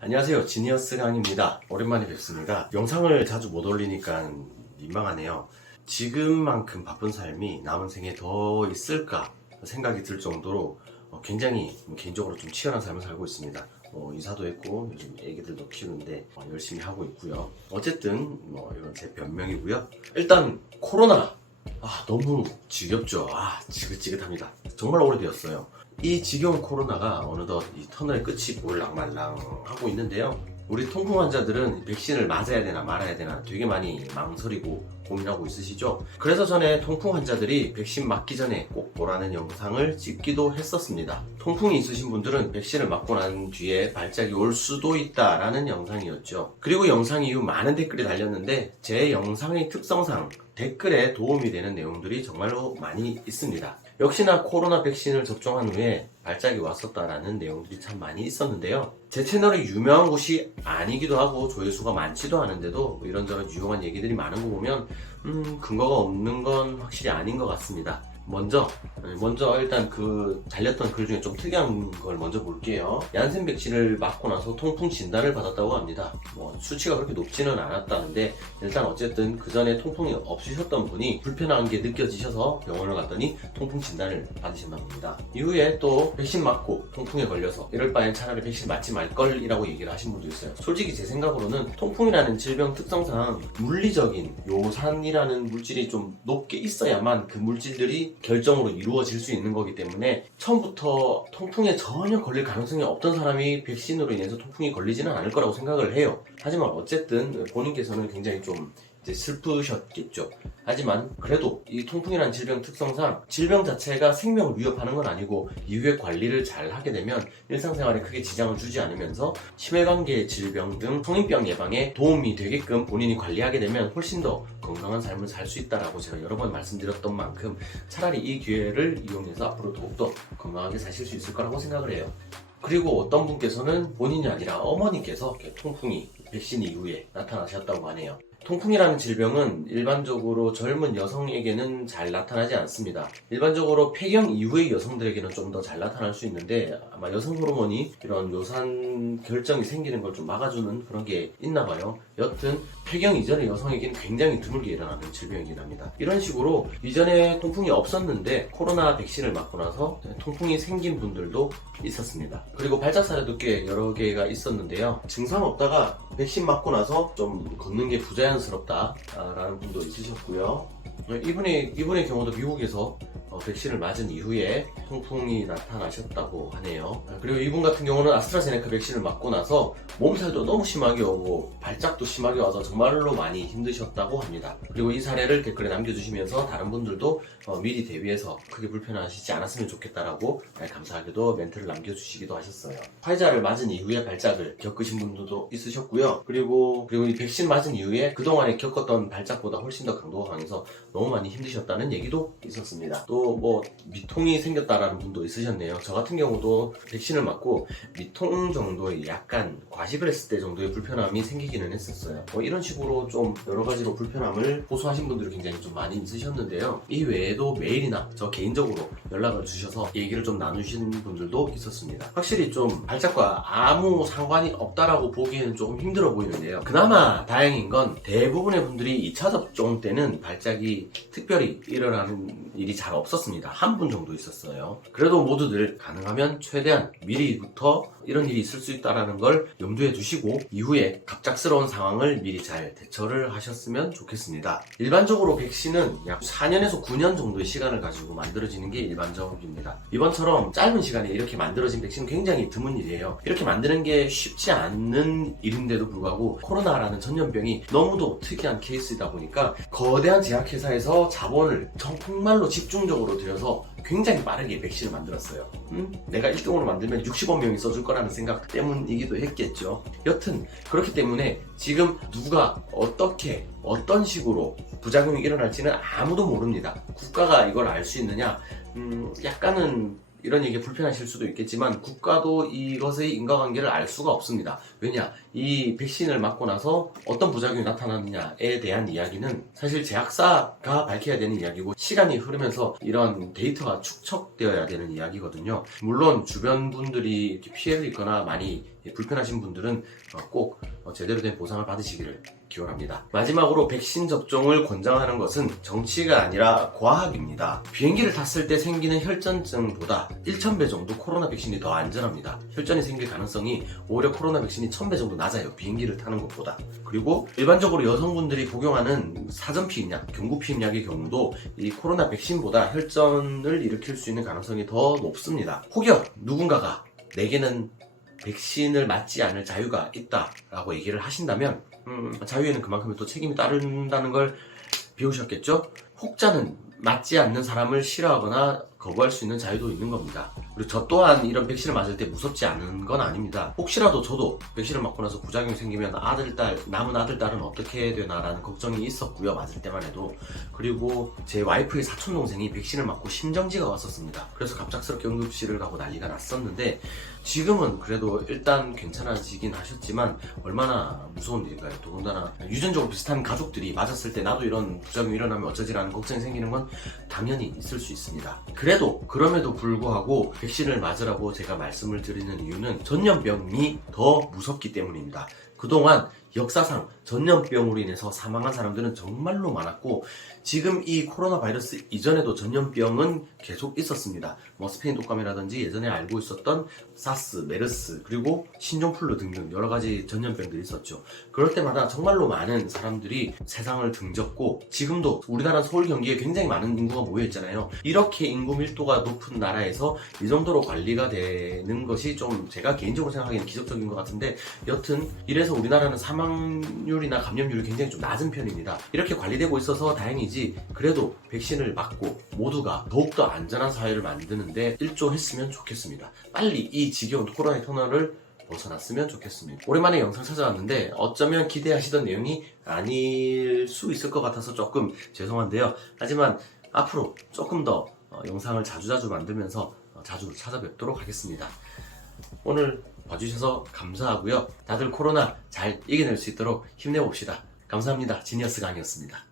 안녕하세요, 지니어스 강입니다. 오랜만에 뵙습니다. 영상을 자주 못 올리니까 민망하네요. 지금만큼 바쁜 삶이 남은 생에 더 있을까 생각이 들 정도로 굉장히 개인적으로 좀 치열한 삶을 살고 있습니다. 이사도 했고 요즘 애기들도 키우는데 열심히 하고 있고요. 어쨌든 이건 제 변명이고요. 일단 코로나 너무 지겹죠. 지긋지긋합니다. 정말 오래되었어요. 이 지겨운 코로나가 어느덧 이 터널의 끝이 볼랑말랑하고 있는데요. 우리 통풍 환자들은 백신을 맞아야 되나 말아야 되나 되게 많이 망설이고 고민하고 있으시죠? 그래서 전에 통풍 환자들이 백신 맞기 전에 꼭 보라는 영상을 찍기도 했었습니다. 통풍이 있으신 분들은 백신을 맞고 난 뒤에 발작이 올 수도 있다라는 영상이었죠. 그리고 영상 이후 많은 댓글이 달렸는데 제 영상의 특성상 댓글에 도움이 되는 내용들이 정말로 많이 있습니다. 역시나 코로나 백신을 접종한 후에 발작이 왔었다라는 내용들이 참 많이 있었는데요. 제 채널이 유명한 곳이 아니기도 하고 조회수가 많지도 않은데도 이런저런 유용한 얘기들이 많은 거 보면 근거가 없는 건 확실히 아닌 것 같습니다. 먼저 일단 달렸던 글 중에 좀 특이한 걸 먼저 볼게요. 얀센 백신을 맞고 나서 통풍 진단을 받았다고 합니다. 수치가 그렇게 높지는 않았다는데 일단 어쨌든 그 전에 통풍이 없으셨던 분이 불편한 게 느껴지셔서 병원을 갔더니 통풍 진단을 받으셨나 봅니다. 이후에 또 백신 맞고 통풍에 걸려서 이럴 바엔 차라리 백신 맞지 말걸 이라고 얘기를 하신 분도 있어요. 솔직히 제 생각으로는 통풍이라는 질병 특성상 물리적인 요산이라는 물질이 좀 높게 있어야만 그 물질들이 결정으로 이루어질 수 있는 거기 때문에 처음부터 통풍에 전혀 걸릴 가능성이 없던 사람이 백신으로 인해서 통풍이 걸리지는 않을 거라고 생각을 해요. 하지만 어쨌든 본인께서는 굉장히 좀 슬프셨겠죠. 하지만 그래도 이 통풍이라는 질병 특성상 질병 자체가 생명을 위협하는 건 아니고 이후에 관리를 잘 하게 되면 일상생활에 크게 지장을 주지 않으면서 심혈관계 질병 등 성인병 예방에 도움이 되게끔 본인이 관리하게 되면 훨씬 더 건강한 삶을 살 수 있다라고 제가 여러 번 말씀드렸던 만큼 차라리 이 기회를 이용해서 앞으로 더욱더 건강하게 사실 수 있을 거라고 생각을 해요. 그리고 어떤 분께서는 본인이 아니라 어머니께서 통풍이 백신 이후에 나타나셨다고 하네요. 통풍이라는 질병은 일반적으로 젊은 여성에게는 잘 나타나지 않습니다. 일반적으로 폐경 이후의 여성들에게는 좀 더 잘 나타날 수 있는데 아마 여성 호르몬이 이런 요산 결정이 생기는 걸 좀 막아주는 그런 게 있나 봐요. 여튼 폐경 이전의 여성에게는 굉장히 드물게 일어나는 질병이긴 합니다. 이런 식으로 이전에 통풍이 없었는데 코로나 백신을 맞고 나서 통풍이 생긴 분들도 있었습니다. 그리고 발작 사례도 꽤 여러 개가 있었는데요. 증상 없다가 백신 맞고 나서 좀 걷는 게 부자연스럽다라는 분도 있으셨고요. 이분의 경우도 미국에서 백신을 맞은 이후에 통풍이 나타나셨다고 하네요. 그리고 이분 같은 경우는 아스트라제네카 백신을 맞고 나서 몸살도 너무 심하게 오고 발작도 심하게 와서 정말로 많이 힘드셨다고 합니다. 그리고 이 사례를 댓글에 남겨주시면서 다른 분들도 미리 대비해서 크게 불편하시지 않았으면 좋겠다라고 감사하게도 멘트를 남겨주시기도 하셨어요. 화이자를 맞은 이후에 발작을 겪으신 분들도 있으셨고요. 그리고 이 백신 맞은 이후에 그동안에 겪었던 발작보다 훨씬 더 강도가 강해서 너무 많이 힘드셨다는 얘기도 있었습니다. 또 미통이 생겼다라는 분도 있으셨네요. 저 같은 경우도 백신을 맞고 미통 정도의 약간 과식을 했을 때 정도의 불편함이 생기기는 했었어요. 이런 식으로 좀 여러 가지로 불편함을 호소하신 분들이 굉장히 좀 많이 있으셨는데요. 이 외에도 메일이나 저 개인적으로 연락을 주셔서 얘기를 좀 나누신 분들도 있었습니다. 확실히 좀 발작과 아무 상관이 없다라고 보기에는 조금 힘들어 보이는데요. 그나마 다행인 건 대부분의 분들이 2차 접종 때는 발작이 특별히 일어나는 일이 잘 없었습니다. 한 분 정도 있었어요. 그래도 모두들 가능하면 최대한 미리부터 이런 일이 있을 수 있다는 걸 염두에 두시고 이후에 갑작스러운 상황을 미리 잘 대처를 하셨으면 좋겠습니다. 일반적으로 백신은 약 4년에서 9년 정도의 시간을 가지고 만들어지는 게 일반적입니다. 이번처럼 짧은 시간에 이렇게 만들어진 백신은 굉장히 드문 일이에요. 이렇게 만드는 게 쉽지 않는 일인데도 불구하고 코로나라는 전염병이 너무도 특이한 케이스이다 보니까 거대한 제약회사에서 자본을 정말로 집중적으로 들여서 굉장히 빠르게 백신을 만들었어요. 내가 1등으로 만들면 60억 명이 써줄 거라는 생각 때문이기도 했겠죠. 여튼 그렇기 때문에 지금 누가 어떻게 어떤 식으로 부작용이 일어날지는 아무도 모릅니다. 국가가 이걸 알 수 있느냐? 약간은 이런 얘기 불편하실 수도 있겠지만 국가도 이것의 인과관계를 알 수가 없습니다. 왜냐? 이 백신을 맞고 나서 어떤 부작용이 나타나느냐에 대한 이야기는 사실 제약사가 밝혀야 되는 이야기고 시간이 흐르면서 이런 데이터가 축적되어야 되는 이야기거든요. 물론 주변 분들이 이렇게 피해를 입거나 많이 불편하신 분들은 꼭 제대로 된 보상을 받으시기를 기원합니다. 마지막으로 백신 접종을 권장하는 것은 정치가 아니라 과학입니다. 비행기를 탔을 때 생기는 혈전증보다 1000배 정도 코로나 백신이 더 안전합니다. 혈전이 생길 가능성이 오히려 코로나 백신이 1000배 정도 낮아요. 비행기를 타는 것보다. 그리고 일반적으로 여성분들이 복용하는 사전 피임약, 경구 피임약의 경우도 이 코로나 백신보다 혈전을 일으킬 수 있는 가능성이 더 높습니다. 혹여 누군가가 내게는 백신을 맞지 않을 자유가 있다라고 얘기를 하신다면 자유에는 그만큼의 또 책임이 따른다는 걸 배우셨겠죠? 혹자는 맞지 않는 사람을 싫어하거나 거부할 수 있는 자유도 있는 겁니다. 그리고 저 또한 이런 백신을 맞을 때 무섭지 않은 건 아닙니다. 혹시라도 저도 백신을 맞고 나서 부작용이 생기면 남은 아들, 딸은 어떻게 되나라는 걱정이 있었고요. 맞을 때만 해도. 그리고 제 와이프의 사촌동생이 백신을 맞고 심정지가 왔었습니다. 그래서 갑작스럽게 응급실을 가고 난리가 났었는데 지금은 그래도 일단 괜찮아지긴 하셨지만 얼마나 무서운 일일까요? 더군다나 유전적으로 비슷한 가족들이 맞았을 때 나도 이런 부작용이 일어나면 어쩌지라는 걱정이 생기는 건 당연히 있을 수 있습니다. 그럼에도 불구하고 백신을 맞으라고 제가 말씀을 드리는 이유는 전염병이 더 무섭기 때문입니다. 그동안 역사상 전염병으로 인해서 사망한 사람들은 정말로 많았고 지금 이 코로나 바이러스 이전에도 전염병은 계속 있었습니다. 스페인 독감이라든지 예전에 알고 있었던 사스, 메르스, 그리고 신종플루 등등 여러 가지 전염병들이 있었죠. 그럴 때마다 정말로 많은 사람들이 세상을 등졌고 지금도 우리나라 서울 경기에 굉장히 많은 인구가 모여 있잖아요. 이렇게 인구 밀도가 높은 나라에서 이 정도로 관리가 되는 것이 좀 제가 개인적으로 생각하기에는 기적적인 것 같은데 여튼 이래서 우리나라는 사망률이나 감염률이 굉장히 좀 낮은 편입니다. 이렇게 관리되고 있어서 다행이지 그래도 백신을 맞고 모두가 더욱더 안전한 사회를 만드는데 일조했으면 좋겠습니다. 빨리 이 지겨운 코로나의 터널을 벗어났으면 좋겠습니다. 오랜만에 영상 찾아왔는데 어쩌면 기대하시던 내용이 아닐 수 있을 것 같아서 조금 죄송한데요. 하지만 앞으로 조금 더 영상을 자주자주 만들면서 자주 찾아뵙도록 하겠습니다. 오늘 봐주셔서 감사하고요. 다들 코로나 잘 이겨낼 수 있도록 힘내봅시다. 감사합니다. 지니어스 강이었습니다.